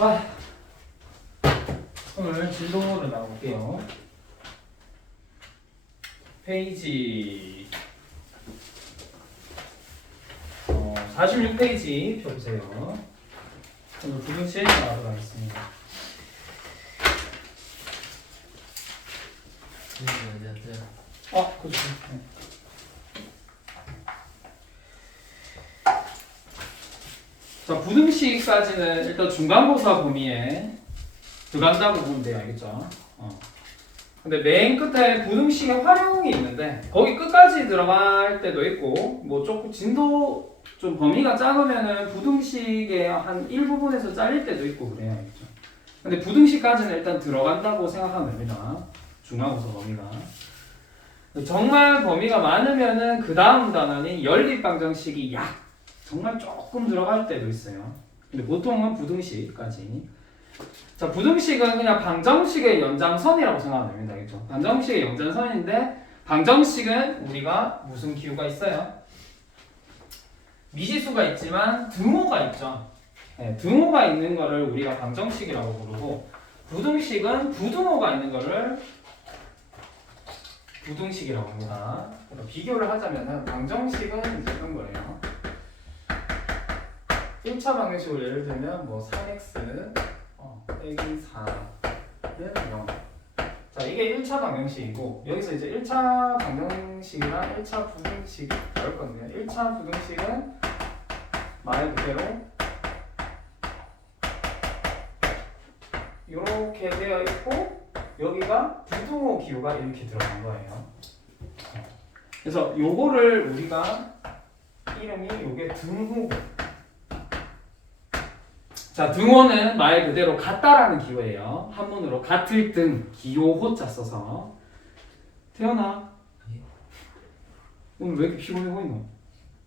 자, 오늘 진도를 나올게요. 페이지 46페이지 펴보세요. 오늘 부등식 나오도록 하겠습니다. 그렇죠. 네. 자, 부등식까지는 일단 중간고사 범위에 들어간다고 보면 돼요. 알겠죠? 근데 맨 끝에 부등식의 활용이 있는데 거기 끝까지 들어갈 때도 있고 뭐 조금 진도 좀 범위가 작으면은 부등식의 한 일부분에서 잘릴 때도 있고 그래요. 알겠죠? 근데 부등식까지는 일단 들어간다고 생각하면 됩니다. 중간고사 범위가. 정말 범위가 많으면은 그 다음 단원인 연립방정식이 정말 조금 들어갈 때도 있어요. 근데 보통은 부등식까지. 자, 부등식은 그냥 방정식의 연장선이라고 생각하면 됩니다. 그렇죠? 방정식의 연장선인데 방정식은 우리가 무슨 기호가 있어요? 미지수가 있지만 등호가 있죠. 네, 등호가 있는 거를 우리가 방정식이라고 부르고 부등식은 부등호가 있는 거를 부등식이라고 합니다. 그러니까 비교를 하자면 방정식은 이제 이런 거예요. 1차 방정식으로 예를 들면 뭐 3x 빼기 4는 0. 자, 이게 1차 방정식이고 여기서 이제 1차 방정식이랑 1차 부등식이 다를 건데요. 1차 부등식은 말 그대로 이렇게 되어 있고 여기가 부등호 기호가 이렇게 들어간 거예요. 그래서 요거를 우리가 이름이 요게 등호. 자, 등호는 말 그대로 같다라는 기호예요. 한문으로 같을 등 기호 호자 써서. 태연아, 오늘 왜 이렇게 피곤해 보이노?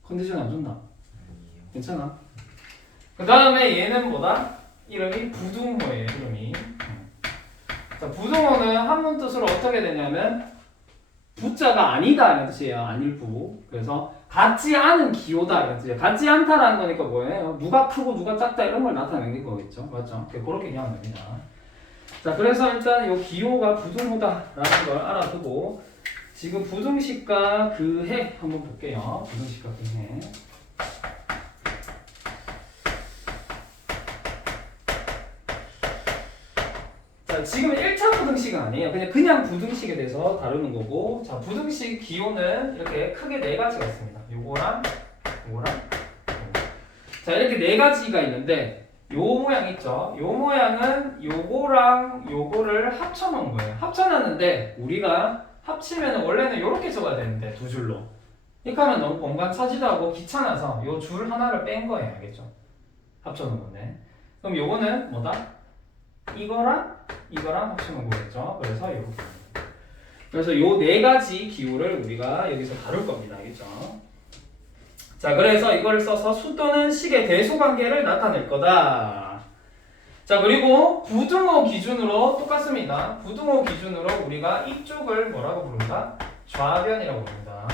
컨디션 안 좋나? 괜찮아? 그 다음에 얘는 뭐다? 이름이 부등호예요. 이름이. 자, 부등호는 한문 뜻으로 어떻게 되냐면 부자가 아니다 이런 뜻이에요. 아닐부. 그래서 같지 않은 기호다 이런 뜻이에요. 같지 않다라는 거니까 뭐예요? 누가 크고 누가 작다 이런 걸 나타내는 거겠죠. 맞죠? 그렇게 이해하면 됩니다. 자, 그래서 일단 이 기호가 부등호다라는 걸 알아두고 지금 부등식과 그해 한번 볼게요. 부등식과 그해. 자, 지금은 1차 부등식은 아니에요. 그냥 부등식에 대해서 다루는 거고. 자, 부등식 기호는 이렇게 크게 네 가지가 있습니다. 요거랑 요거랑 요거. 자, 이렇게 네 가지가 있는데 요 모양 있죠? 요 모양은 요거랑 요거를 합쳐놓은 거예요. 합쳐놨는데 우리가 합치면 원래는 요렇게 적어야 되는데 두 줄로. 이렇게 하면 너무 공간 차지도 하고 귀찮아서 요 줄 하나를 뺀 거예요. 알겠죠? 합쳐놓은 건데. 그럼 요거는 뭐다? 이거랑 합치는 거겠죠. 그래서 이렇게. 그래서 요 네 가지 기호를 우리가 여기서 다룰 겁니다. 알겠죠? 자, 그래서 이걸 써서 수 또는 식의 대소 관계를 나타낼 거다. 자, 그리고 부등호 기준으로 똑같습니다. 부등호 기준으로 우리가 이쪽을 뭐라고 부른다? 좌변이라고 부른다.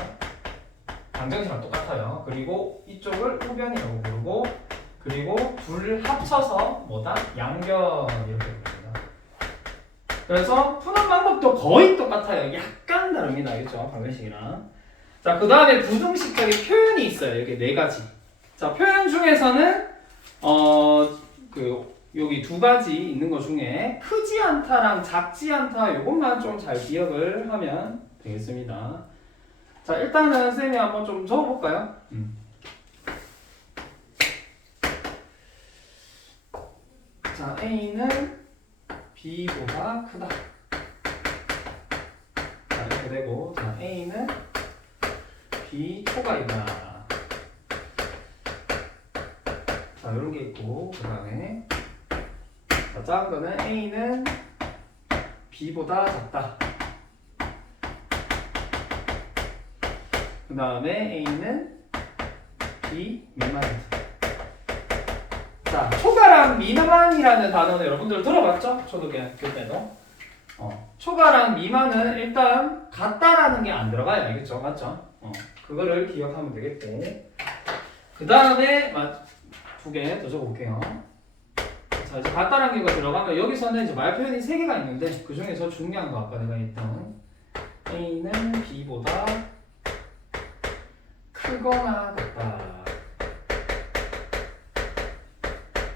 방정식이랑 똑같아요. 그리고 이쪽을 우변이라고 부르고 그리고 둘 합쳐서 뭐다? 양변 이렇게 부릅니다. 그래서 푸는 방법도 거의 똑같아요. 약간 다릅니다. 알겠죠? 방정식이랑. 자, 그 다음에 부등식적인 표현이 있어요. 여기 네 가지. 자, 표현 중에서는 여기 두 가지 있는 것 중에 크지 않다랑 작지 않다 요것만 좀 잘 기억을 하면 되겠습니다. 자, 일단은 쌤이 한번 좀 적어볼까요? 자, A는 B보다 크다. 자, 이렇게 되고, 자, A는 B 초과이다. 자, 이런 게 있고, 그 다음에, 자, 작은 거는 A는 B보다 작다. 그 다음에 A는 B 미만이다. 자, 초과랑 미만이라는 단어는 여러분들 들어봤죠? 초등학교 때도. 초과랑 미만은 일단 같다라는 게 안 들어가요. 알겠죠? 맞죠? 그거를 기억하면 되겠고. 그 다음에 두 개 더 적어볼게요. 자, 이제 같다라는 개가 들어가면 여기서는 이제 말 표현이 3개가 있는데 그 중에서 중요한 거 아까 내가 했던 A는 B보다 크거나 같다.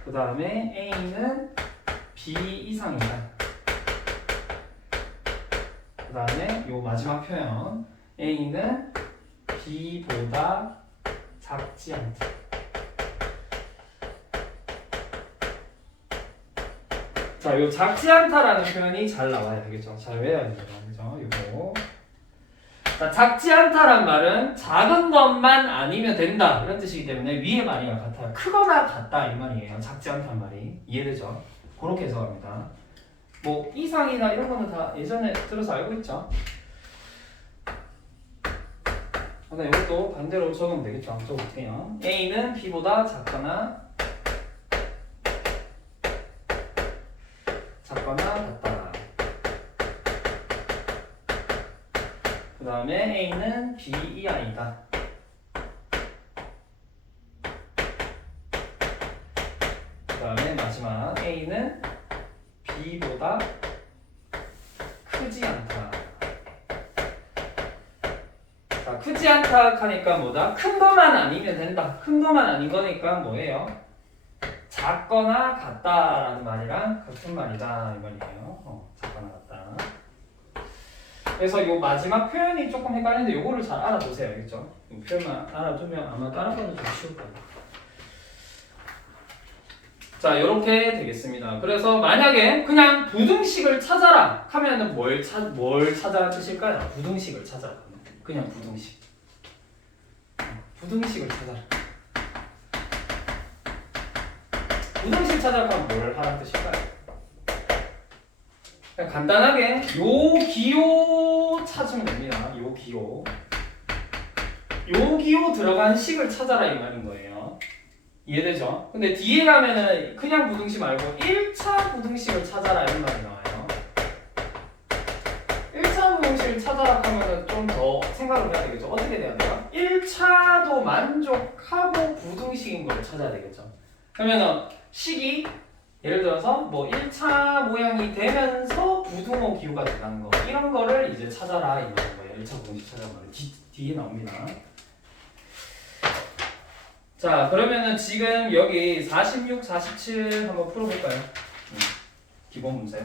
그 다음에 A는 B 이상이다. 그 다음에 요 마지막 표현 A는 B보다 작지 않다. 자, 요 작지 않다라는 표현이 잘 나와야 되겠죠. 잘 외워야 되죠. 그죠? 요거. 자, 작지 않다란 말은 작은 것만 아니면 된다 이런 뜻이기 때문에 위의 말이랑 같아요. 크거나 같다 이 말이에요. 작지 않다는 말이 이해되죠? 그렇게 해석합니다. 뭐 이상이나 이런 거는 다 예전에 들어서 알고 있죠. 그다음 이것도 반대로 적으면 되겠죠. 적어볼게요. A는 B보다 작거나 같다. 그 다음에 A는 B 이하이다. 그 다음에 마지막 A는 B보다 크지 않다. 자, 크지 않다 하니까 뭐다? 큰 것만 아니면 된다. 큰 것만 아닌 거니까 뭐예요? 작거나 같다라는 말이랑 같은 말이다 이 말이에요. 작거나 같다. 그래서 요 마지막 표현이 조금 헷갈리는데 요거를 잘 알아두세요. 알겠죠? 이 표현만 알아두면 아마 다른 거는 좀 쉬울 거예요. 자, 요렇게 되겠습니다. 그래서 만약에 그냥 부등식을 찾아라 하면은 뭘 찾아라 뜻일까요? 부등식을 찾아라. 그냥 부등식. 부등식을 찾아라. 부등식 찾아라 하면 뭘 하라는 뜻일까요? 그냥 간단하게 요 기호 찾으면 됩니다. 요 기호. 요 기호 들어간 식을 찾아라 이 말인 거예요. 이해되죠? 근데 뒤에 가면은 그냥 부등식 말고 1차 부등식을 찾아라 이런 말이 나와요. 1차 부등식을 찾아라 하면은 좀 더 생각을 해야 되겠죠. 어떻게 돼야 돼요? 1차도 만족하고 부등식인 걸 찾아야 되겠죠. 그러면은 식이 예를 들어서 뭐 1차 모양이 되면서 부등호 기호가 들어가는 거 이런 거를 이제 찾아라 이런 거예요. 1차 부등식 찾아라 말이 뒤에 나옵니다. 자, 그러면은 지금 여기 46, 47 한번 풀어볼까요? 기본 문제.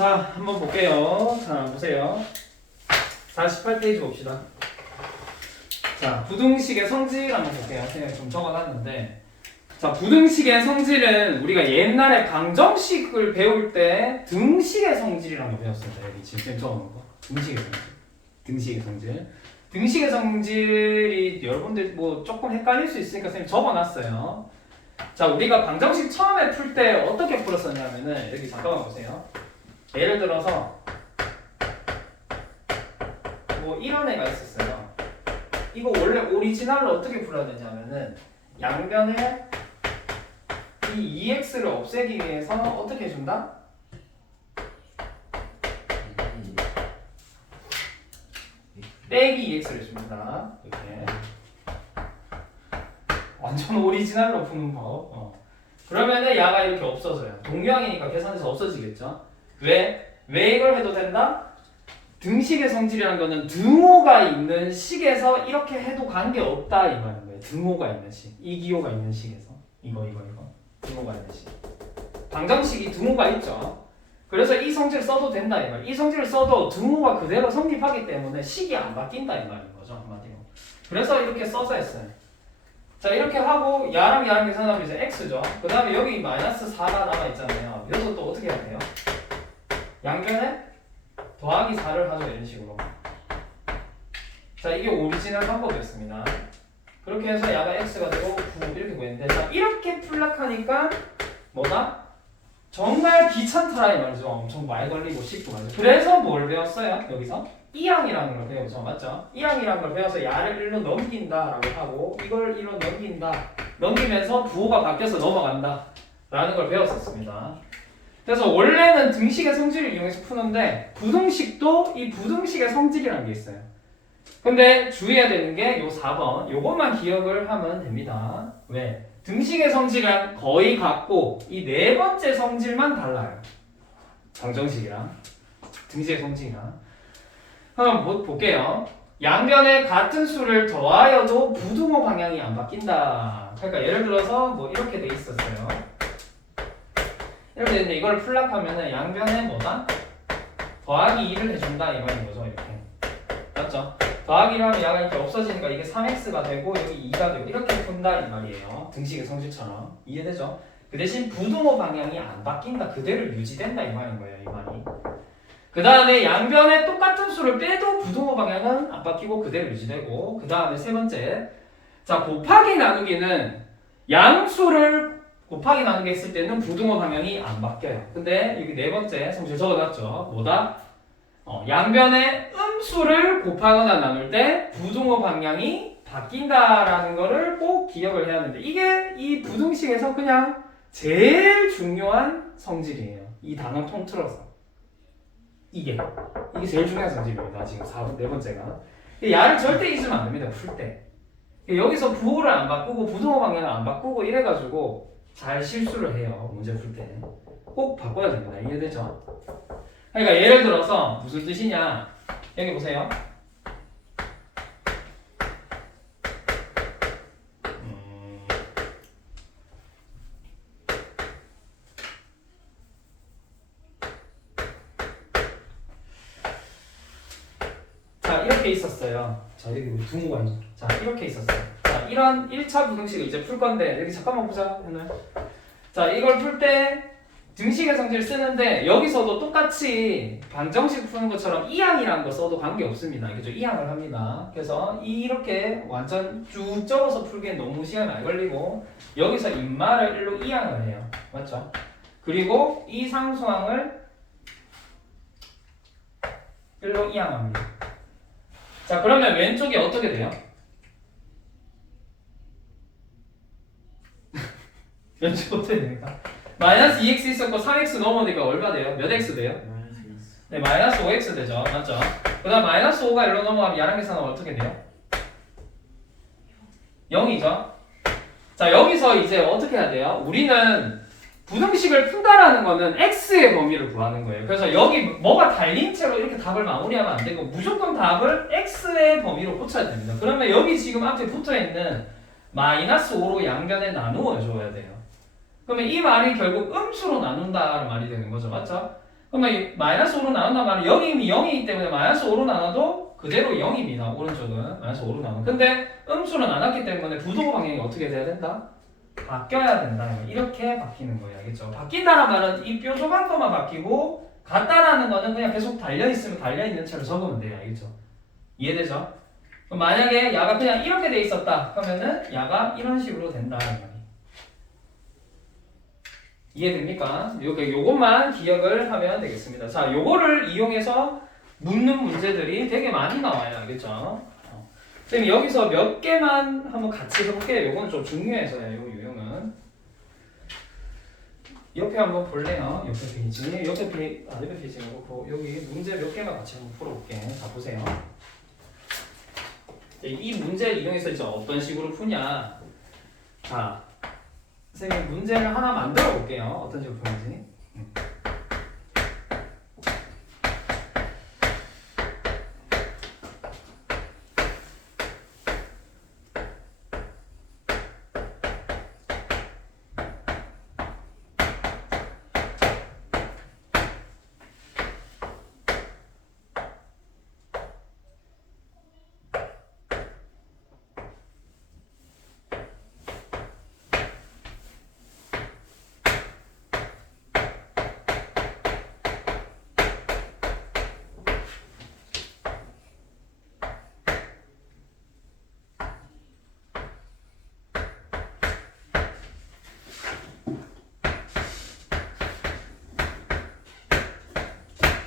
자, 한번 볼게요. 자, 보세요. 48페이지 봅시다. 자, 부등식의 성질 한번 볼게요. 제가 좀 적어놨는데, 자, 부등식의 성질은 우리가 옛날에 방정식을 배울 때 등식의 성질이라는 거 배웠습니다. 여기 지금 적어놓은 거. 등식의 성질. 등식의 성질. 등식의 성질이 여러분들 뭐 조금 헷갈릴 수 있으니까 선생님 적어놨어요. 자, 우리가 방정식 처음에 풀 때 어떻게 풀었었냐면은 여기 잠깐만 보세요. 예를 들어서 뭐 이런 애가 있었어요. 이거 원래 오리지널로 어떻게 풀어야 되냐면은 양변에 이 EX를 없애기 위해서 어떻게 해준다? 빼기 EX를 줍니다. 이렇게 완전 오리지널로 푸는 법. 그러면은 야가 이렇게 없어져요. 동류항이니까 계산해서 없어지겠죠. 왜 이걸 해도 된다? 등식의 성질이라는 거는 등호가 있는 식에서 이렇게 해도 관계없다 이 말인 거예요. 등호가 있는 식, 이기호가 있는 식에서 이거 등호가 있는 식. 방정식이 등호가 있죠. 그래서 이 성질 써도 된다 이 말. 이 성질을 써도 등호가 그대로 성립하기 때문에 식이 안 바뀐다 이 말인 거죠 한마디로. 그래서 이렇게 써서 했어요. 자, 이렇게 하고 야랑 계산하면 이제 x죠. 그 다음에 여기 마이너스 4가 남아있잖아요. 여기서 또 어떻게 해야 돼요? 양변에 더하기 4를 하죠. 이런 식으로. 자, 이게 오리지널 방법이었습니다. 그렇게 해서 야가 x가 되고 9 이렇게 보이는데, 자, 이렇게 풀락하니까 뭐다? 정말 귀찮더라 이 말이죠. 엄청 말 걸리고 쉽고 말이죠. 그래서 뭘 배웠어요? 여기서? 이항이라는 걸 배우죠. 맞죠? 이항이라는 걸 배워서 야를 1로 넘긴다라고 하고 이걸 1로 넘긴다. 넘기면서 부호가 바뀌어서 넘어간다 라는 걸 배웠었습니다. 그래서 원래는 등식의 성질을 이용해서 푸는데 부등식도 이 부등식의 성질이라는 게 있어요. 근데 주의해야 되는 게 요 4번 요것만 기억을 하면 됩니다. 왜? 등식의 성질은 거의 같고 이 네 번째 성질만 달라요. 방정식이랑 등식의 성질이랑. 한번 볼게요. 양변에 같은 수를 더하여도 부등호 방향이 안 바뀐다. 그러니까 예를 들어서 뭐 이렇게 돼 있었어요. 이렇게 되는데 이걸 풀락하면은 양변에 뭐다? 더하기 2를 해준다 이 말인 거죠. 이렇게. 맞죠? 더하기 1 하면 야가 이렇게 없어지니까 이게 3x가 되고 여기 2가 되고 이렇게 푼다 이 말이에요. 등식의 성질처럼. 이해되죠? 그 대신 부등호 방향이 안 바뀐다. 그대로 유지된다 이 말인 거예요. 이 말이. 그 다음에 양변에 똑같은 수를 빼도 부등호 방향은 안 바뀌고 그대로 유지되고, 그 다음에 세 번째, 자, 곱하기 나누기는 양수를 곱하기 나누기 했을 때는 부등호 방향이 안 바뀌어요. 근데 여기 네 번째 성질 적어놨죠. 뭐다? 양변에 음수를 곱하거나 나눌 때 부등호 방향이 바뀐다라는 거를 꼭 기억을 해야 하는데, 이게 이 부등식에서 그냥 제일 중요한 성질이에요. 이 단어 통틀어서. 이게 제일 중요한 성질입니다. 지금 4번, 네 번째가. 야를 절대 잊으면 안 됩니다. 풀 때. 여기서 부호를 안 바꾸고 부등호 방향을 안 바꾸고 이래가지고 잘 실수를 해요. 문제 풀 때. 꼭 바꿔야 됩니다. 이해되죠? 그러니까 예를 들어서 무슨 뜻이냐. 여기 보세요. 자, 이렇게 있었어요. 자, 여기 등호가 있죠. 자, 이렇게 있었어요. 자, 이런 1차 부등식을 이제 풀 건데, 여기 잠깐만 보자. 자, 이걸 풀 때 등식의 성질을 쓰는데, 여기서도 똑같이 방정식 푸는 것처럼 이항이라는 거 써도 관계없습니다. 그죠? 이항을 합니다. 그래서 이렇게 완전 쭉 적어서 풀기엔 너무 시간 많이 걸리고, 여기서 인마를 1로 이항을 해요. 맞죠? 그리고 이 상수항을 1로 이항합니다. 자, 그러면 왼쪽이 어떻게 돼요? 왼쪽 어떻게 됩니까? 마이너스 2x 있었고 3x 넘어오니까 얼마 돼요? 몇 x 돼요? 네, 마이너스 5x 되죠. 맞죠? 그 다음 마이너스 5가 일로 넘어가면 야랑 계산하면 어떻게 돼요? 0이죠? 자, 여기서 이제 어떻게 해야 돼요? 우리는 부등식을 푼다라는 거는 x의 범위를 구하는 거예요. 그래서 여기 뭐가 달린 채로 이렇게 답을 마무리하면 안 되고 무조건 답을 x의 범위로 꽂혀야 됩니다. 그러면 여기 지금 앞에 붙어있는 마이너스 5로 양변에 나누어 줘야 돼요. 그러면 이 말이 결국 음수로 나눈다는 말이 되는 거죠. 맞죠? 그러면 이 마이너스 5로 나눈단 말은 여기 이미 0이기 때문에 마이너스 5로 나눠도 그대로 0입니다. 오른쪽은 마이너스 5로 나눠. 근데 음수로 나눴기 때문에 부동호 방향이 어떻게 돼야 된다? 바뀌어야 된다. 이렇게 바뀌는 거예요. 알겠죠? 바뀐다는 말은 이 뾰족한 것만 바뀌고 같다라는 거는 그냥 계속 달려있으면 달려있는 채로 적으면 돼요. 알겠죠? 이해되죠? 그럼 만약에 야가 그냥 이렇게 돼 있었다 그러면은 야가 이런 식으로 된다. 이해됩니까? 요것만 기억을 하면 되겠습니다. 자, 요거를 이용해서 묻는 문제들이 되게 많이 나와요. 알겠죠? 선생님 여기서 몇 개만 한번 같이 해볼게요. 요거는 좀 중요해서요. 요 유형은 옆에 한번 볼래요. 옆에 페이지 옆에 페이지 놓고 여기 문제 몇 개만 같이 한번 풀어볼게. 자, 보세요. 이 문제를 이용해서 이제 어떤 식으로 푸냐. 자, 선생님 문제를 하나 만들어 볼게요. 어떤 식으로 푸는지.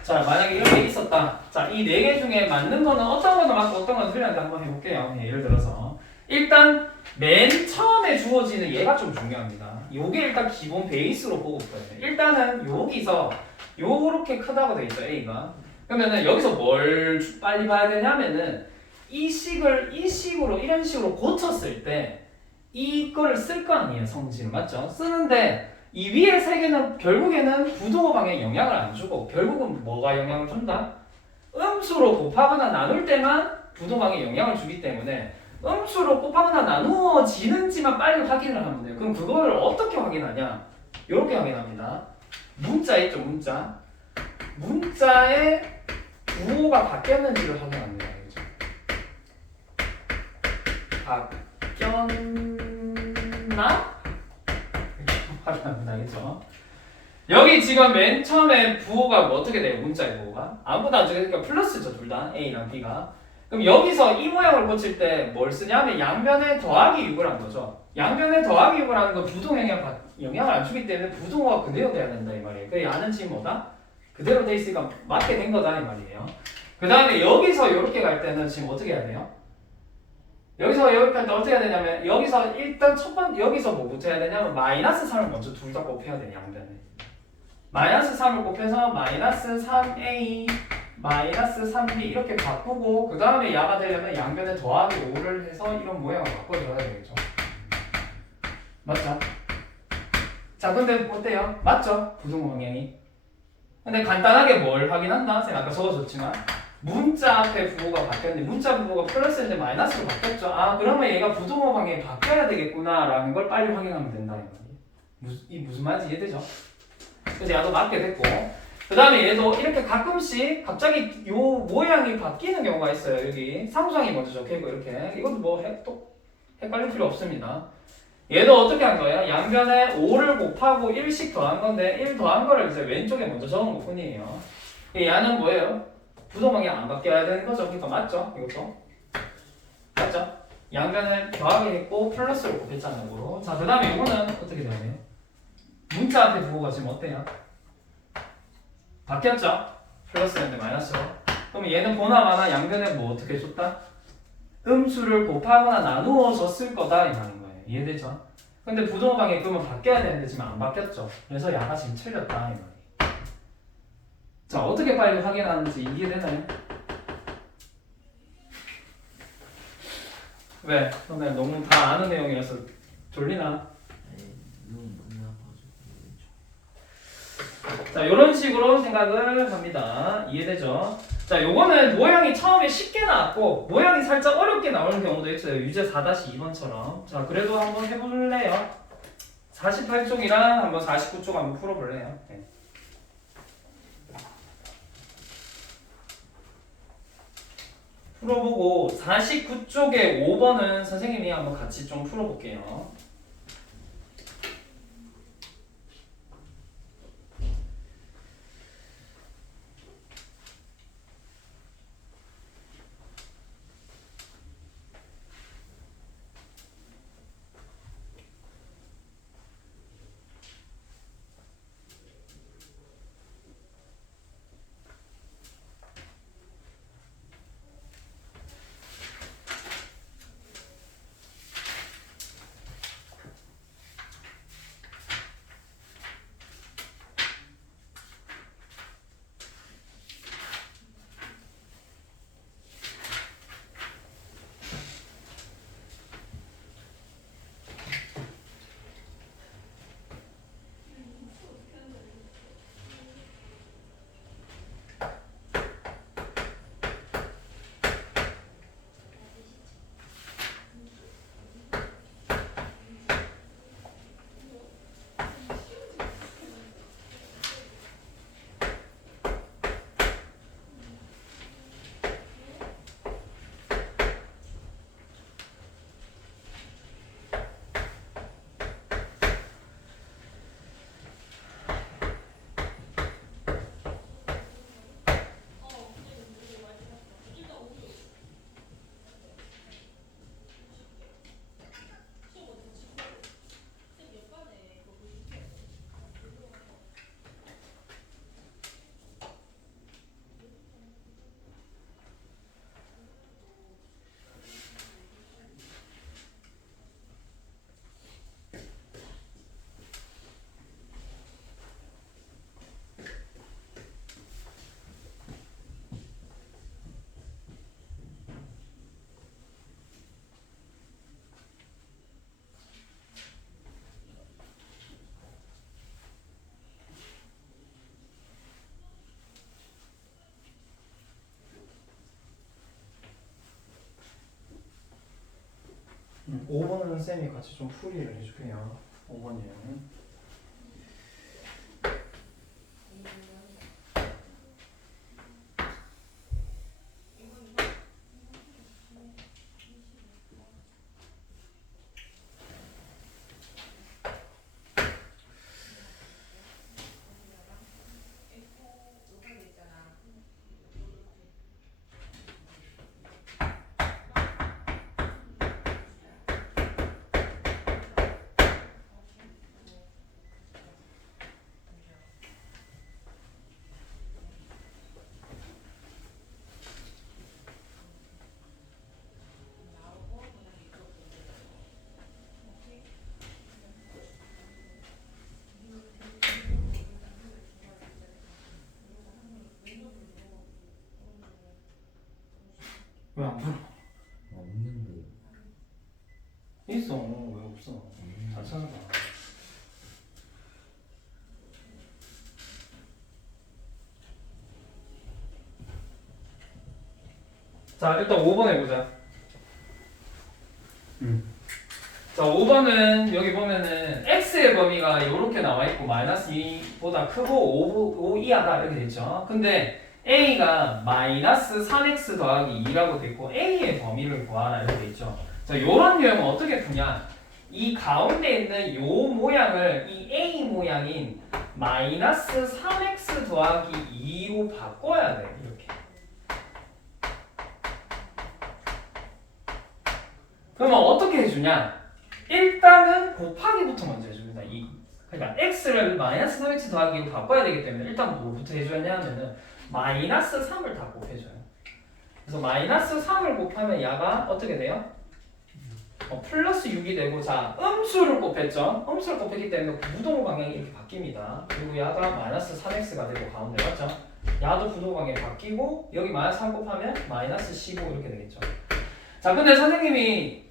자, 만약에 이렇게 있었다. 자, 이 네 개 중에 맞는 거는 어떤 거는 맞고 어떤 거는 틀렸는지 한번 해볼게요. 예를 들어서 일단 맨 처음에 주어지는 얘가 좀 중요합니다. 요게 일단 기본 베이스로 보고 있어요. 일단은 여기서 요렇게 크다고 돼 있죠, A가. 그러면은 여기서 뭘 빨리 봐야 되냐면은 이 식으로 이런 식으로 고쳤을 때 이거를 쓸 거 아니에요, 성질을. 맞죠? 쓰는데 이 위에 세 개는 결국에는 부동호 방향에 영향을 안 주고 결국은 뭐가 영향을 준다? 음수로 곱하거나 나눌 때만 부동호 방향에 영향을 주기 때문에 음수로 곱하거나 나누어지는지만 빨리 확인을 하면 돼요. 그럼 그걸 어떻게 확인하냐? 이렇게 확인합니다. 문자 있죠, 문자. 문자의 부호가 바뀌었는지를 확인합니다. 바뀌었나? 확인합니다. 알겠죠? 여기 지금 맨 처음에 부호가 뭐 어떻게 돼요? 문자의 부호가 아무것도 안 적으니까 플러스죠. 둘 다 A랑 B가. 그럼 여기서 이 모양을 고칠 때 뭘 쓰냐면 양변에 더하기 6을 한 거죠. 양변에 더하기 6을 하는 건 부동 영향을 안 주기 때문에 부동호가 그대로 돼야 된다 이 말이에요. 그 야는 지금 뭐다? 그대로 돼 있으니까 맞게 된 거다 이 말이에요. 그 다음에 여기서 이렇게 갈 때는 지금 어떻게 해야 돼요? 여기서 여기까지 어떻게 해야 되냐면 여기서 일단 첫 번째 여기서 뭐부터 해야 되냐면 마이너스 3을 먼저 둘 다 곱해야 돼. 양변에 마이너스 3을 곱해서 마이너스 3a 마이너스 3b 이렇게 바꾸고 그 다음에 야가 되려면 양변에 더하기 5를 해서 이런 모양을 바꿔줘야 되겠죠. 맞죠? 자, 근데 어때요? 맞죠? 부동호 방향이. 근데 간단하게 뭘 확인한다? 제가 아까 적어줬지만 문자 앞에 부호가 바뀌었는데 문자 부호가 플러스인데 마이너스로 바뀌었죠. 아, 그러면 얘가 부동호 방향이 바뀌어야 되겠구나 라는 걸 빨리 확인하면 된다. 이 무슨 말인지 이해되죠? 그래서 야도 맞게 됐고 그 다음에 얘도 이렇게 가끔씩 갑자기 요 모양이 바뀌는 경우가 있어요. 여기 상수항이 먼저 적혀있고 이렇게 이것도 뭐 또 헷갈릴 필요 없습니다. 얘도 어떻게 한 거예요? 양변에 5를 곱하고 1씩 더한 건데 1 더한 거를 이제 왼쪽에 먼저 적은 것 뿐이에요. 얘는 뭐예요? 부동방이 안 바뀌어야 되는 거죠. 그러니까 맞죠? 이것도 맞죠? 양변을 더하게 했고 플러스로 곱했잖아요. 자, 그 다음에 이거는 어떻게 되나요? 문자 앞에 부호가 지금 어때요? 바뀌었죠? 플러스였는데 마이너스로. 그럼 얘는 보나마나 양변에 뭐 어떻게 줬다? 음수를 곱하거나 나누어 줬을 거다 이 말인 거예요. 이해되죠? 근데 부동방이 그러면 바뀌어야 되는데 지금 안 바뀌었죠. 그래서 야가 지금 틀렸다 이 말이에요. 자, 어떻게 빨리 확인하는지 이해되나요? 왜? 선생님 너무 다 아는 내용이라서 졸리나? 자, 이런 식으로 생각을 합니다. 이해되죠? 자, 요거는 모양이 처음에 쉽게 나왔고 모양이 살짝 어렵게 나오는 경우도 있어요. 유제 4-2번처럼. 자, 그래도 한번 해볼래요? 48쪽이랑 한번 49쪽 한번 풀어볼래요? 네. 풀어보고 49쪽에 5번은 선생님이 한번 같이 좀 풀어볼게요. 음, 5번은 쌤이 같이 좀 풀이를 해줄게요. 5번이에요. 왜 안 풀어? 없는데. 있어. 왜 없어? 잘 찾아봐. 자, 일단 5번 해보자. 자, 5번은 여기 보면은 x의 범위가 이렇게 나와 있고 마이너스 2보다 크고 5 이하다 이렇게 됐죠. 근데 a가 마이너스 3x 더하기 2라고 됐고 a의 범위를 구하라 이렇게 됐죠. 자, 요런 유형은 어떻게 푸냐? 이 가운데 있는 요 모양을 이 a 모양인 마이너스 3x 더하기 2로 바꿔야 돼. 이렇게. 그러면 어떻게 해주냐? 일단은 곱하기부터 먼저 해줍니다. 그러니까 x를 마이너스 3x 더하기로 바꿔야 되기 때문에 일단 뭐부터 해줘야 하면은 마이너스 3을 다 곱해줘요. 그래서 마이너스 3을 곱하면 야가 어떻게 돼요? 플러스 6이 되고, 자, 음수를 곱했죠? 음수를 곱했기 때문에 부동호 방향이 이렇게 바뀝니다. 그리고 야가 마이너스 3x가 되고 가운데 맞죠? 야도 부동호 방향이 바뀌고 여기 마이너스 3 곱하면 마이너스 15 이렇게 되겠죠. 자, 근데 선생님이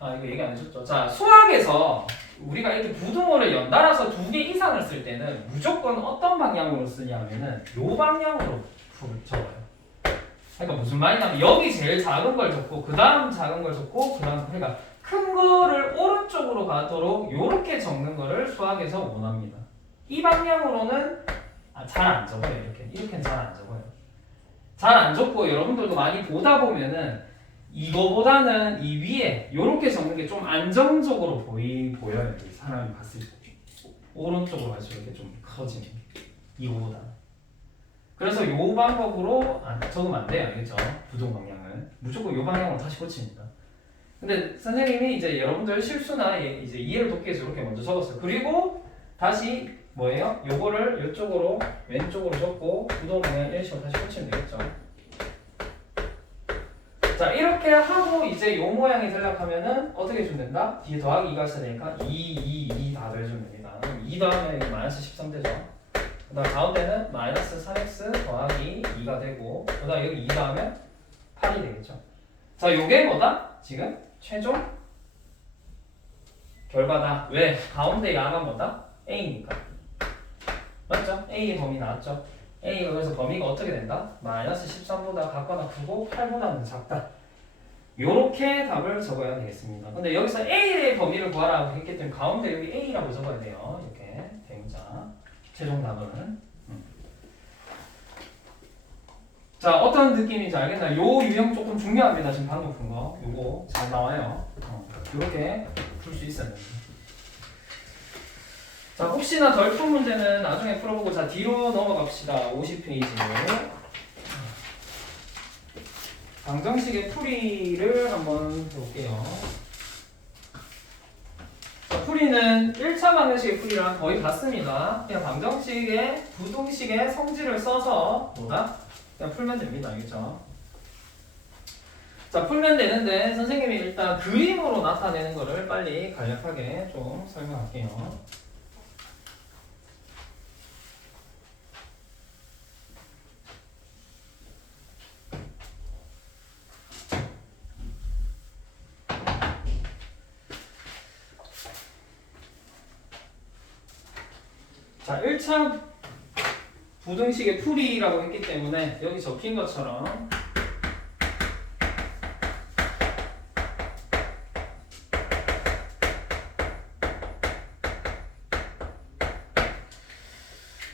이거 얘기 안 해줬죠? 자, 수학에서 우리가 이렇게 부등호를 연달아서 2개 이상을 쓸 때는 무조건 어떤 방향으로 쓰냐면은 요 방향으로 적어요. 그러니까 무슨 말이냐면 여기 제일 작은 걸 적고 그 다음 작은 걸 적고 그 다음 그러니까 큰 거를 오른쪽으로 가도록 요렇게 적는 거를 수학에서 원합니다. 이 방향으로는 잘 안 적어요. 이렇게는 잘 안 적어요. 잘 안 적고 여러분들도 많이 보다 보면은 이거보다는 이 위에 요렇게 적는 게 좀 안정적으로 보여요. 이 사람이 봤을 때 오른쪽으로 갈수록 이렇게 좀 커지는 이거보다. 그래서 요 방법으로 적으면 안 돼요. 알겠죠? 부동 방향을 무조건 요 방향으로 다시 고칩니다. 근데 선생님이 이제 여러분들 실수나 이제 이해를 돕기 위해서 이렇게 먼저 적었어요. 그리고 다시 뭐예요? 요거를 이쪽으로 왼쪽으로 적고 부동 방향 1식으로 다시 고치면 되겠죠. 자 이렇게 하고 이제 요 모양이 되려고 하면은 어떻게 해주면 된다? 뒤에 더하기 2가 있어야 되니까 2 다 더해주면 됩니다. 그럼 2 더하면 마이너스 13 되죠. 그 다음 가운데는 마이너스 3x 더하기 2가 되고 그 다음 여기 2 더하면 8이 되겠죠. 자 요게 뭐다? 지금 최종 결과다. 왜? 가운데 야가 뭐다? A니까. 맞죠? A의 범위 나왔죠? A가 그래서 범위가 어떻게 된다? 마이너스 13보다 같거나 크고 8보다는 작다. 요렇게 답을 적어야 되겠습니다. 근데 여기서 A의 범위를 구하라고 했기 때문에 가운데 여기 A라고 적어야 돼요. 이렇게 대문자. 최종 답은. 자 어떤 느낌인지 알겠나요? 요 유형 조금 중요합니다. 지금 방금 푼 거. 요거 잘 나와요. 요렇게 풀 수 있어야 됩니다. 자 혹시나 덜 푼 문제는 나중에 풀어보고 자 뒤로 넘어갑시다. 50페이지를 방정식의 풀이를 한번 해볼게요. 자 풀이는 1차 방정식의 풀이랑 거의 같습니다. 그냥 방정식의 부등식의 성질을 써서 뭐다? 그냥 풀면 됩니다. 알겠죠? 자 풀면 되는데 선생님이 일단 그림으로 나타내는 거를 빨리 간략하게 좀 설명할게요. 자 1차 부등식의 풀이라고 했기 때문에 여기 적힌 것처럼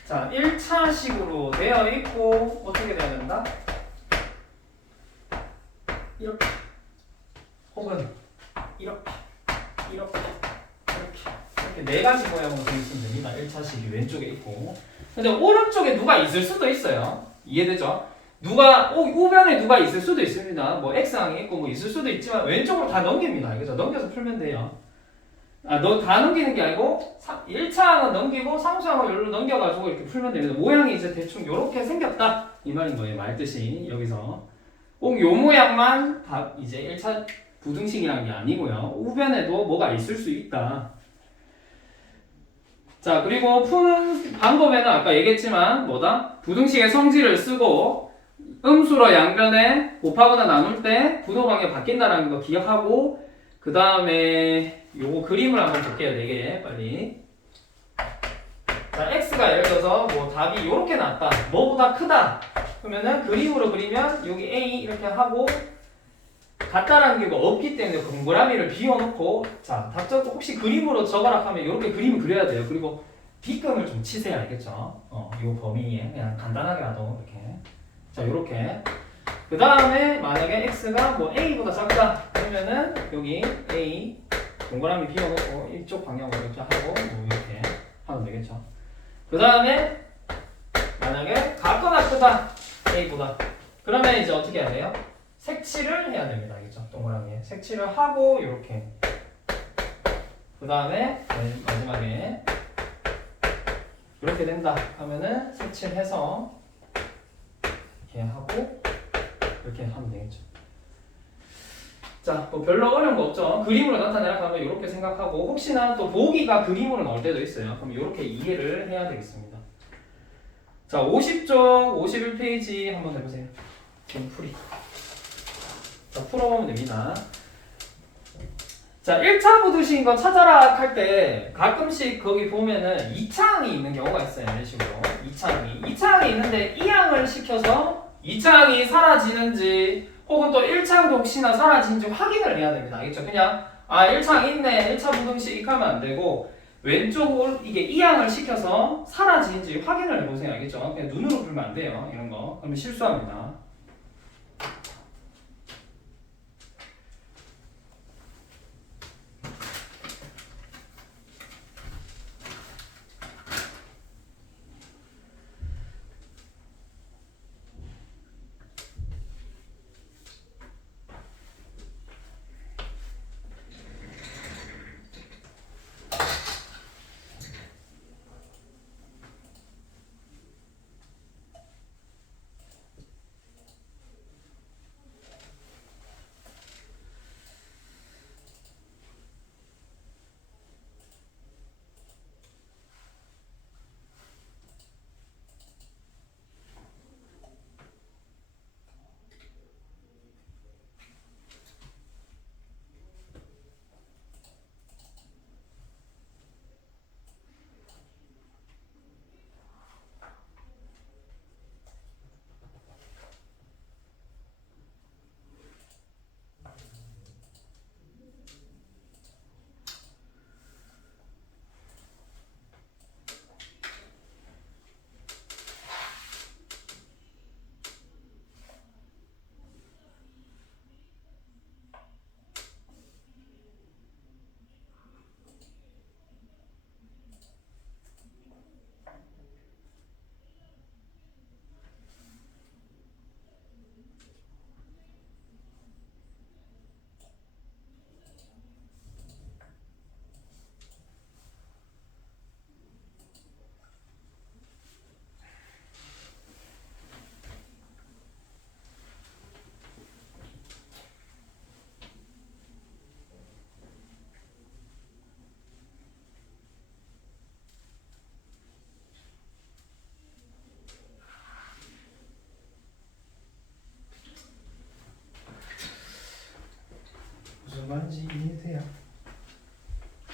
자 1차식으로 되어 있고 어떻게 돼야 된다? 이렇게 혹은 이렇게 이렇게 네 가지 모양으로 되어 있으면 됩니다. 1차식이 왼쪽에 있고 근데 오른쪽에 누가 있을 수도 있어요. 이해되죠? 누가 우변에 누가 있을 수도 있습니다. 뭐 x항이 있고 뭐 있을 수도 있지만 왼쪽으로 다 넘깁니다. 알겠죠? 넘겨서 풀면 돼요. 너 다 넘기는 게 아니고 1차항은 넘기고 상수항을 여기로 넘겨가지고 이렇게 풀면 됩니다. 모양이 이제 대충 이렇게 생겼다 이 말인 거예요. 말뜻이 여기서 꼭 요 모양만 이제 1차 부등식이라는 게 아니고요. 우변에도 뭐가 있을 수 있다. 자 그리고 푸는 방법에는 아까 얘기했지만 뭐다? 부등식의 성질을 쓰고 음수로 양변에 곱하거나 나눌 때 분호방향이 바뀐다라는 거 기억하고 그 다음에 요거 그림을 한번 볼게요. 4개 빨리. 자 x가 예를 들어서 뭐 답이 요렇게 나왔다. 뭐보다 크다. 그러면은 그림으로 그리면 여기 a 이렇게 하고 같다라는 게 뭐 없기 때문에 동그라미를 비워놓고 자 답적 혹시 그림으로 적어라 하면 이렇게 그림을 그려야 돼요. 그리고 빗금을 좀 치세요. 알겠죠? 요 범위에 그냥 간단하게라도 이렇게 자 요렇게 그 다음에 만약에 x가 뭐 a보다 작다 그러면은 여기 a 동그라미 비워놓고 이쪽 방향으로 이렇게 하고 뭐 이렇게 하면 되겠죠. 그 다음에 만약에 같거나 크다 a보다 그러면 이제 어떻게 해야 돼요? 색칠을 해야 됩니다. 알겠죠? 동그라미에 색칠을 하고 이렇게 그 다음에 마지막에 이렇게 된다 하면은 색칠해서 이렇게 하고 이렇게 하면 되겠죠. 자, 뭐 별로 어려운 거 없죠. 그림으로 나타내라 하면 이렇게 생각하고 혹시나 또 보기가 그림으로 나올 때도 있어요. 그럼 이렇게 이해를 해야 되겠습니다. 자, 50쪽 51페이지 한번 해보세요. 지금 풀이. 자, 풀어보면 됩니다. 자, 1차 부등식인 거 찾아라 할 때 가끔씩 거기 보면은 2차항이 있는 경우가 있어요. 이런 식으로. 2차항이 있는데 2항을 시켜서 2차항이 사라지는지 혹은 또 1차항도 혹시나 사라지는지 확인을 해야 됩니다. 알겠죠? 그냥 1차항 있네. 1차 부등식 하면 안 되고 왼쪽으로 이게 2항을 시켜서 사라지는지 확인을 해보세요. 알겠죠? 그냥 눈으로 풀면 안 돼요. 이런 거. 그러면 실수합니다.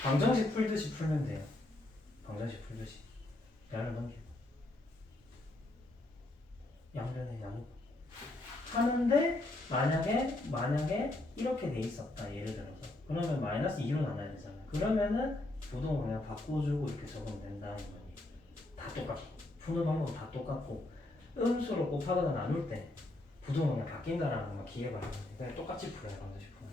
방정식 풀듯이 풀면 돼요. 방정식 풀듯이. 양을 넘기고. 양변에 양이 하는데 만약에 이렇게 돼 있었다 예를 들어서 그러면 마이너스 2로 나눠야 되잖아요. 그러면은 부동을 그냥 바꿔주고 이렇게 적으면 된다는 거니. 다 똑같고 푸는 방법은 다 똑같고 음수로 곱하거나 나눌 때 부동은 그냥 바뀐다라는 것만 기억을 하면 돼. 그냥 똑같이 풀어요 방정식 푸는.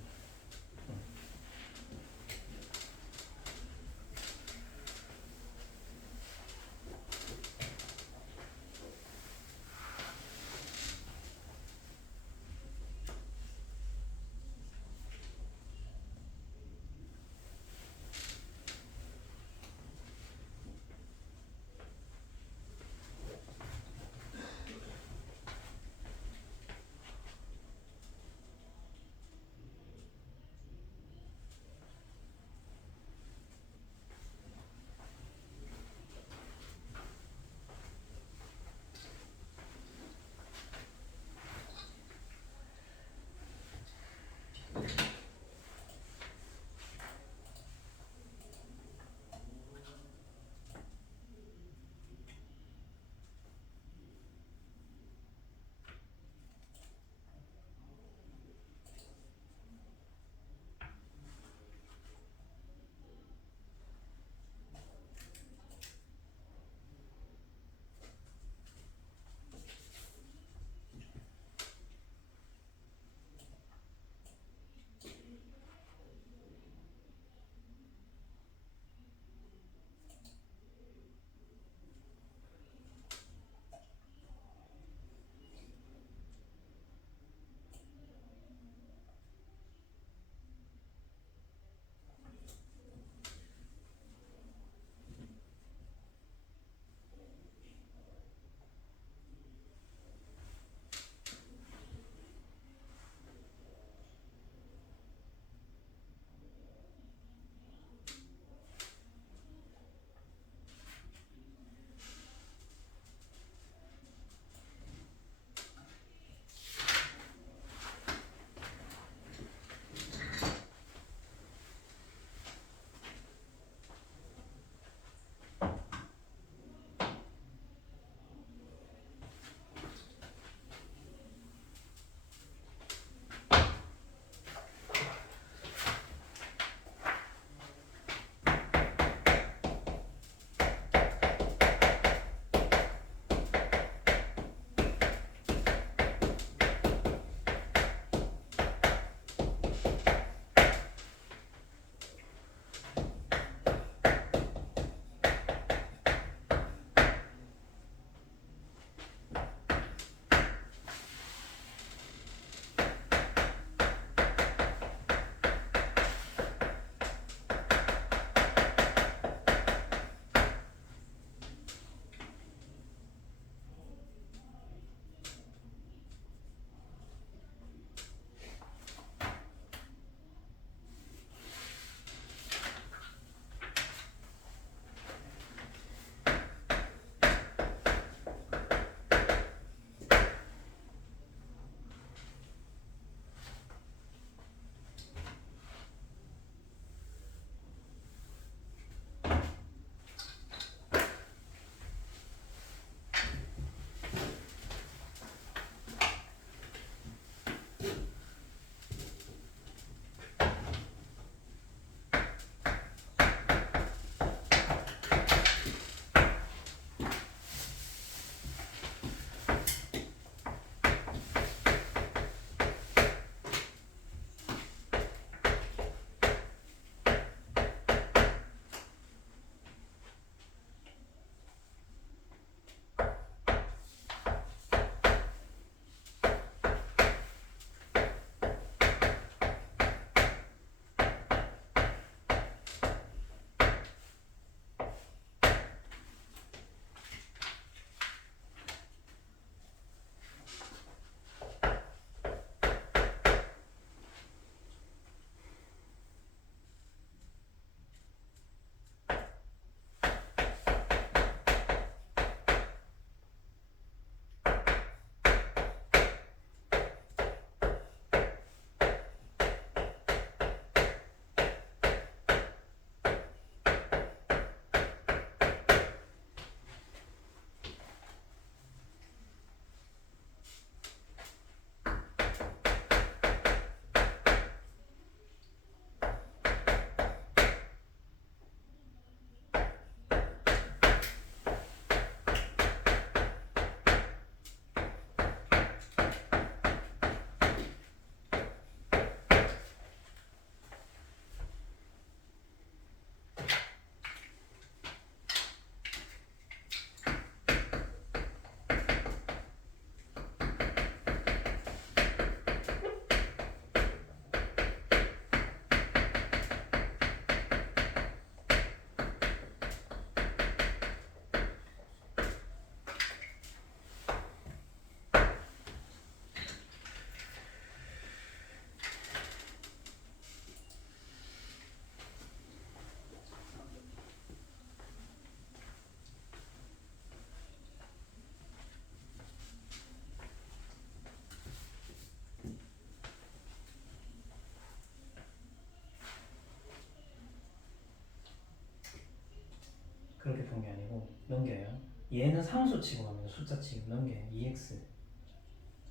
그렇게 푼 게 아니고 넘겨요. 얘는 상수 치고 갑니다. 숫자 치고 넘겨요. 2x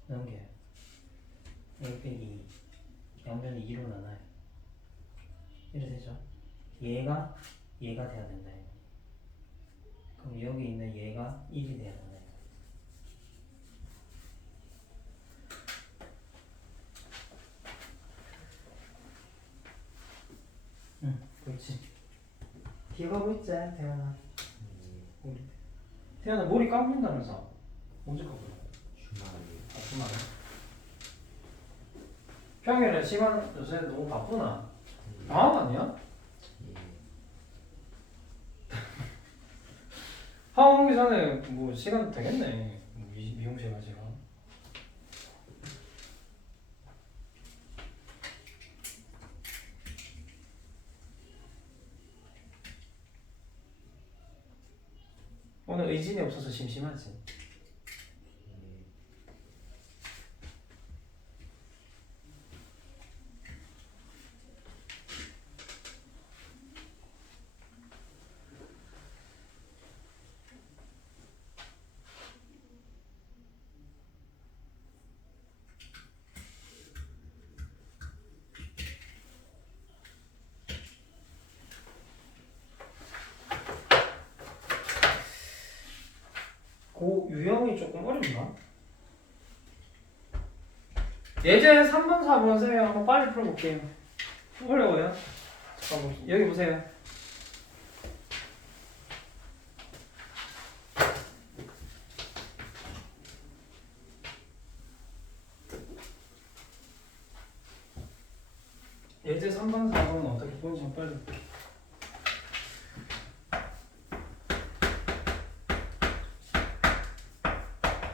넘겨요. a 빼기 2 양변이 2로 나눠요. 이래 되죠? 얘가 돼야 된다. 그럼 여기 있는 얘가 1이 돼야 된다. 응, 그렇지. 기억하고 있지, 태연아. 우리 태연아 머리 감는다면서 언제 감고? 주말에. 평일에 시간 요새 너무 바쁘나? 방학 아니야? 학원 오기 전에 뭐 시간 되겠네. 미용실 가지고. 오늘 의진이 없어서 심심하지. 고 유형이 조금 어렵나? 예제 3번, 4번 세요. 한번 빨리 풀어볼게요. 어려워요? 잠깐만 여기 보세요. 예제 3번, 4번은 어떻게 보는지 한번 빨리 볼게요.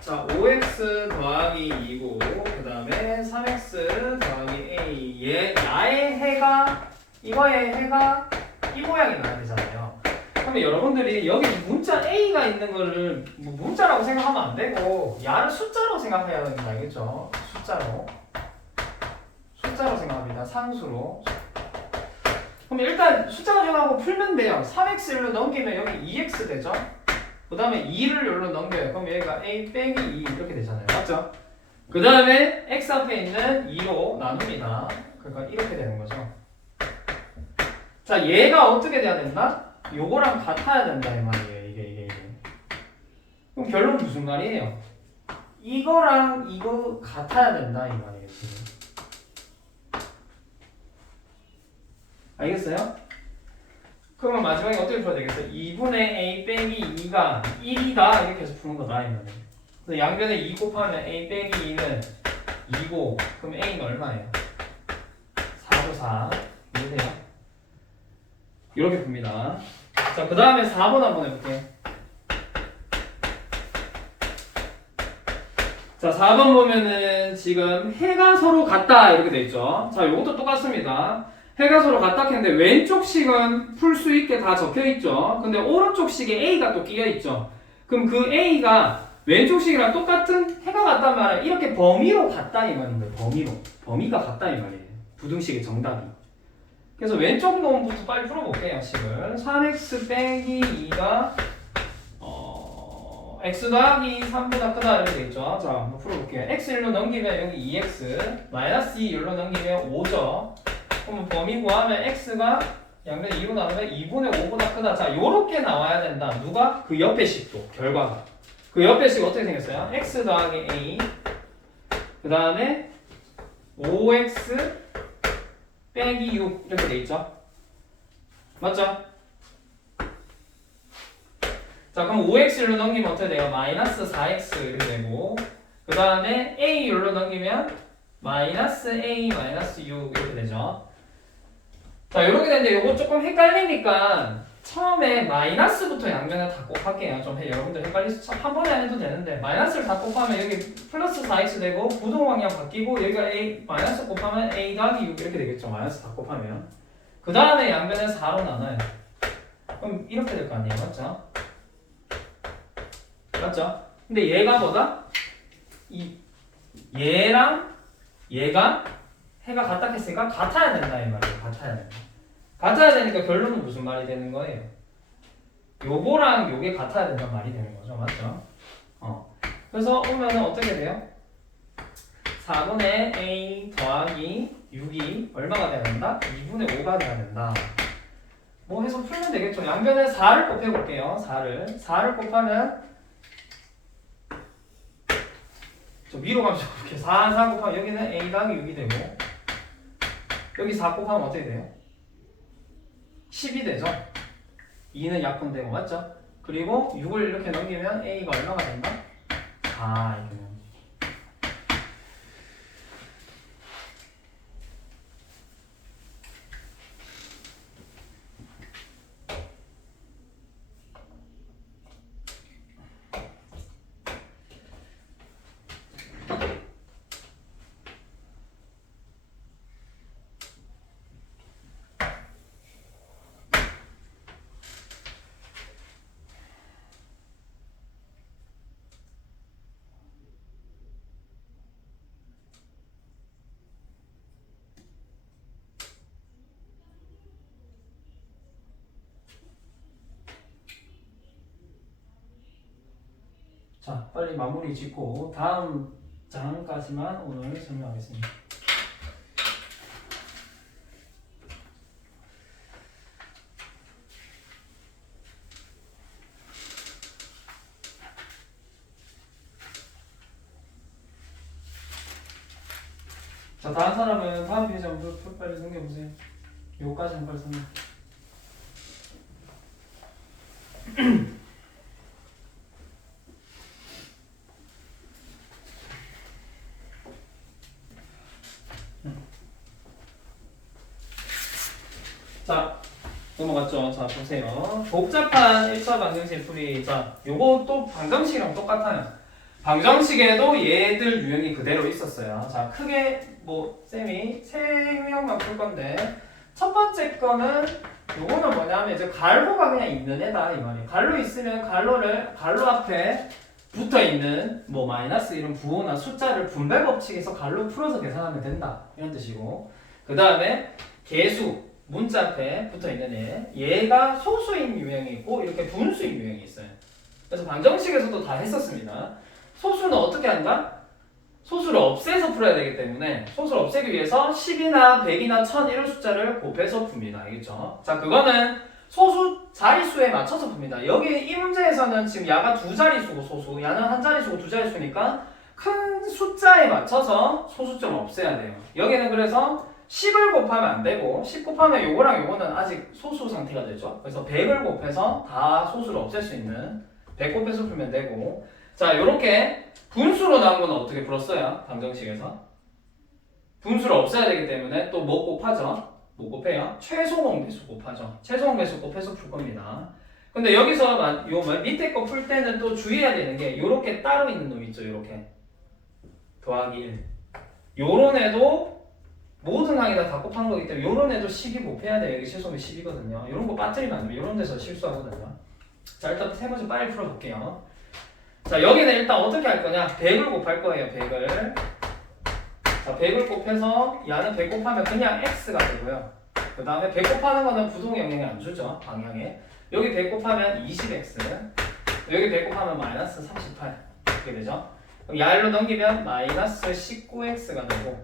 자, 5x 더하기 2고 그 다음에 3x 더하기 a 야의 해가 이거의 해가 이 모양이 나야 되잖아요. 그러면 여러분들이 여기 문자 a가 있는 거를 뭐 문자라고 생각하면 안 되고 야를 숫자로 생각해야 되는 거 알겠죠? 숫자로 생각합니다. 상수로. 그럼 일단 숫자로 생각하고 풀면 돼요. 3x를 넘기면 여기 2x 되죠? 그 다음에 2를 여기로 넘겨요. 그럼 여기가 a 빼기 2 이렇게 되잖아요. 맞죠? 그 다음에 x 앞에 있는 2로 나눕니다. 그러니까 이렇게 되는 거죠. 자, 얘가 어떻게 돼야 된다? 요거랑 같아야 된다 이 말이에요. 이게. 그럼 결론 무슨 말이에요? 이거랑 이거 같아야 된다 이 말이에요. 지금. 알겠어요? 그러면 마지막에 어떻게 풀어야 되겠어요? 2분의 a 빼기 2가 1이다 이렇게 해서 푸는 거다 이 말이에요. 그래서 양변에 2 곱하면 a 빼기 2는 2고 그럼 a는 얼마예요? 4죠 4. 이해돼요? 이렇게 풉니다. 자, 그 다음에 4번 한번 해볼게요. 자, 4번 보면은 지금 해가 서로 같다 이렇게 돼 있죠. 자, 요것도 똑같습니다. 해가 서로 같다 했는데 왼쪽 식은 풀 수 있게 다 적혀 있죠. 근데 오른쪽 식에 a가 또 끼어 있죠. 그럼 그 a가 왼쪽 식이랑 똑같은 해가 같단 말은 이렇게 범위로 같다 이 말인 거예요. 범위가 같다 이 말이에요. 부등식의 정답이. 그래서 왼쪽 놈부터 빨리 풀어볼게요. 식을 3x 빼기 2가 x 더하기 3보다 크다 이렇게 되겠죠. 자, 한번 풀어볼게요. x 1로 넘기면 여기 2x 마이너스 2 1로 넘기면 5죠. 그럼 범위 구하면 x가 양변 2로 나누면 2분의 5보다 크다. 자, 요렇게 나와야 된다. 누가? 그 옆에 식도, 결과가. 그 옆에 식 어떻게 생겼어요? x 더하기 a 그 다음에 5x 빼기 6 이렇게 돼 있죠? 맞죠? 자, 그럼 5x로 넘기면 어떻게 돼요? 마이너스 4x 이렇게 되고 그 다음에 a로 넘기면 마이너스 a 마이너스 6 이렇게 되죠. 자, 이렇게 되는데 이거 조금 헷갈리니까 처음에 마이너스부터 양변에 다 곱할게요. 좀 여러분들 헷갈리시 한 번에 안 해도 되는데 마이너스를 다 곱하면 여기 플러스 4x 되고 부동 방향 바뀌고 여기가 a 마이너스 곱하면 a 더하기 6 이렇게 되겠죠. 마이너스 다 곱하면 그 다음에 양변에 4로 나눠요. 그럼 이렇게 될 거 아니에요. 맞죠? 맞죠? 근데 얘가 뭐다? 얘랑 얘가 해가 같다 했으니까 같아야 된다 이 말이에요. 같아야 된다. 같아야 되니까 결론은 무슨 말이 되는 거예요? 요거랑 요게 같아야 된다는 말이 되는 거죠. 맞죠? 그래서 오면은 어떻게 돼요? 4분의 a 더하기 6이 얼마가 돼야 된다? 2분의 5가 돼야 된다. 뭐 해서 풀면 되겠죠. 양변에 4를 곱해볼게요. 4를 곱하면 저 위로 가면서 이렇게 4 곱하면 여기는 a 더하기 6이 되고 여기 4 곱하면 어떻게 돼요? 10이 되죠. 2는 약분되고 맞죠? 그리고 6을 이렇게 넘기면 a가 얼마가 된다? 4 이렇게 됩니다. 자, 빨리 마무리 짓고 다음 장까지만 오늘 설명하겠습니다. 자, 다음 사람은 다음 페이지 한번 빨리 넘겨보세요. 요거까지는 빨리 설명. 자, 넘어갔죠? 자, 보세요. 복잡한 1차 방정식 풀이. 자, 요거 또 방정식이랑 똑같아요. 방정식에도 얘들 유형이 그대로 있었어요. 자, 크게 뭐 쌤이 세 유형만 풀 건데 첫 번째 거는 요거는 뭐냐면 이제 갈로가 그냥 있는 애다 이 말이에요. 갈로 있으면 갈로 앞에 붙어 있는 뭐 마이너스 이런 부호나 숫자를 분배 법칙에서 갈로 풀어서 계산하면 된다 이런 뜻이고, 그 다음에 개수 문자 앞에 붙어 있는 얘가 소수인 유형이 있고 이렇게 분수인 유형이 있어요. 그래서 방정식에서도 다 했었습니다. 소수는 어떻게 한다? 소수를 없애서 풀어야 되기 때문에 소수를 없애기 위해서 10이나 100이나 1000 이런 숫자를 곱해서 풉니다. 알겠죠? 자, 그거는 소수 자릿수에 맞춰서 풉니다. 여기 이 문제에서는 지금 야가 두 자릿수고 소수, 야는 한 자릿수고 두 자릿수니까 큰 숫자에 맞춰서 소수점을 없애야 돼요. 여기는 그래서 10을 곱하면 안 되고 10 곱하면 요거랑 요거는 아직 소수 상태가 되죠. 그래서 100을 곱해서 다 소수를 없앨 수 있는 100 곱해서 풀면 되고, 자, 요렇게 분수로 나온 거는 어떻게 풀었어요? 방정식에서 분수를 없애야 되기 때문에 또 뭐 곱하죠? 뭐 곱해요? 최소 공배수 곱하죠. 최소 공배수 곱해서 풀 겁니다. 근데 여기서 요 밑에 거 풀 때는 또 주의해야 되는 게 요렇게 따로 있는 놈 있죠. 요렇게 더하기 1 요런 애도 모든 항에다 다 곱한 거기 때문에 요런 애도 12 곱해야 돼요. 여기 최소면 10이거든요. 요런 거 빠뜨리면 안 돼요. 요런 데서 실수하거든요. 자, 일단 세 번째 빨리 풀어볼게요. 자, 여기는 일단 어떻게 할 거냐? 100을 곱할 거예요. 100을. 자, 100을 곱해서 야는 100 곱하면 그냥 x가 되고요. 그 다음에 100 곱하는 거는 부동 영향이 안 주죠. 방향에. 여기 100 곱하면 20x. 여기 100 곱하면 마이너스 38. 이렇게 되죠. 그럼 야일로 넘기면 마이너스 19x가 되고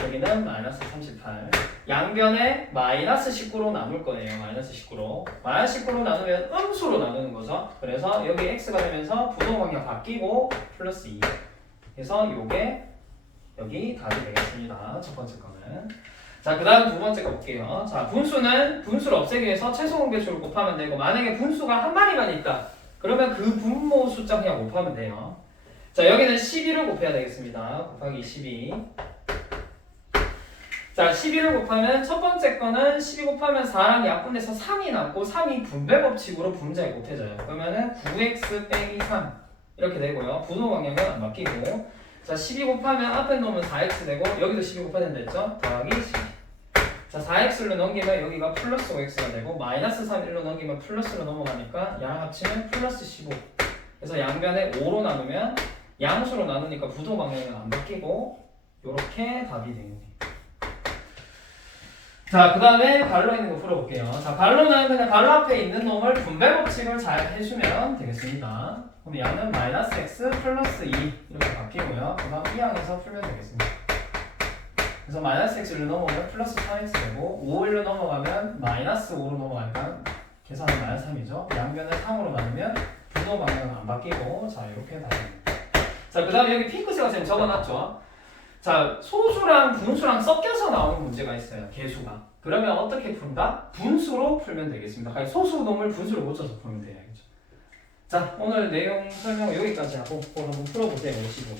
여기는 마이너스 38. 양변에 마이너스 19로 나눌 거예요. 마이너스 19로. 마이너스 19로 나누면 음수로 나누는 거죠. 그래서 여기 x가 되면서 부동 방향 바뀌고 플러스 2. 그래서 요게 여기 답이 되겠습니다. 첫 번째 거는. 자, 그 다음 두 번째 거 볼게요. 자, 분수는 분수를 없애기 위해서 최소 공배수를 곱하면 되고, 만약에 분수가 한 마리만 있다. 그러면 그 분모 숫자 그냥 곱하면 돼요. 자, 여기는 12를 곱해야 되겠습니다. 곱하기 12. 자, 12를 곱하면 첫 번째 거는 12 곱하면 4랑 약분돼서 3이 남고 3이 분배 법칙으로 분자에 곱해져요. 그러면은 9x 빼기 3 이렇게 되고요. 분호 방향은 안 바뀌고, 자, 12 곱하면 앞에 놓으면 4x 되고 여기도 12 곱해야 된다 했죠? 더하기 12. 자, 4x로 넘기면 여기가 플러스 5x가 되고 마이너스 3 1로 넘기면 플러스로 넘어가니까 양 합치면 플러스 15. 그래서 양변에 5로 나누면 양수로 나누니까 부호 방향은 안 바뀌고 요렇게 답이 되겠네요. 자, 그 다음에 발로 있는 거 풀어볼게요. 자, 발로는 그냥 발로 앞에 있는 놈을 분배 법칙을 잘 해주면 되겠습니다. 그럼 양은 마이너스 x 플러스 2 이렇게 바뀌고요. 그 다음 이 항에서 풀면 되겠습니다. 그래서 마이너스 x로 넘어가면 플러스 3x 되고 5일로 넘어가면 마이너스 5로 넘어가니까 계산은 마이너스 3이죠. 양변을 3으로 나누면 분호 방향은 안 바뀌고 자 이렇게 다릅니다. 자, 그 다음에 여기 핑크색을 지금 적어놨죠. 자, 소수랑 분수랑 섞여서 나오는 문제가 있어요. 개수가. 그러면 어떻게 푼다? 분수로 풀면 되겠습니다. 그러니까 소수 놈을 분수로 고쳐서 풀면 돼야겠죠. 자, 오늘 내용 설명 여기까지 하고 그걸 한번 풀어보세요. 오시고.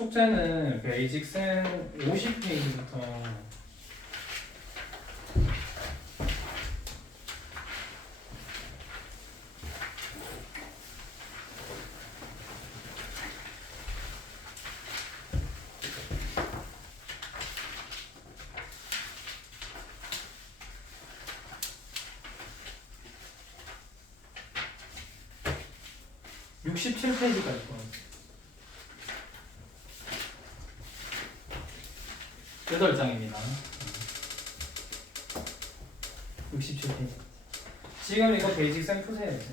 숙제는 베이직 쌤 50페이지부터 67페이지까지 보았어요. 8장입니다. 67페이지. 지금 이거 베이직 쌤 푸세요. 이제.